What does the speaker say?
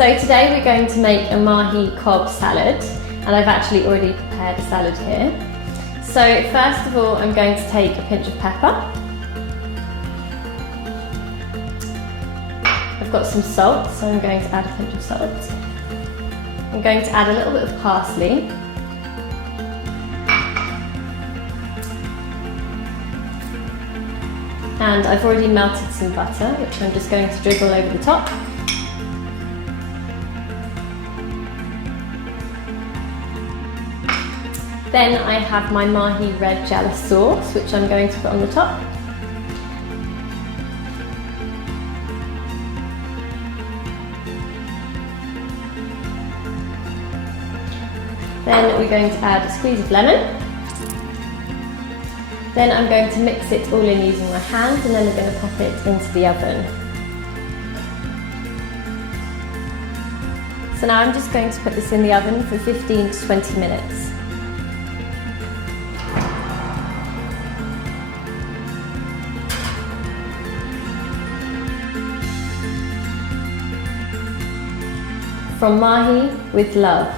So today we're going to make a mahi cob salad, and I've actually already prepared a salad here. So first of all, I'm going to take a pinch of pepper. I've got some salt, so I'm going to add a pinch of salt. I'm going to add a little bit of parsley. And I've already melted some butter, which I'm just going to drizzle over the top. Then I have my MAHI Red Jalapeno sauce, which I'm going to put on the top. Then we're going to add a squeeze of lemon. Then I'm going to mix it all in using my hands, and then we're going to pop it into the oven. So now I'm just going to put this in the oven for 15 to 20 minutes. From Mahi with love.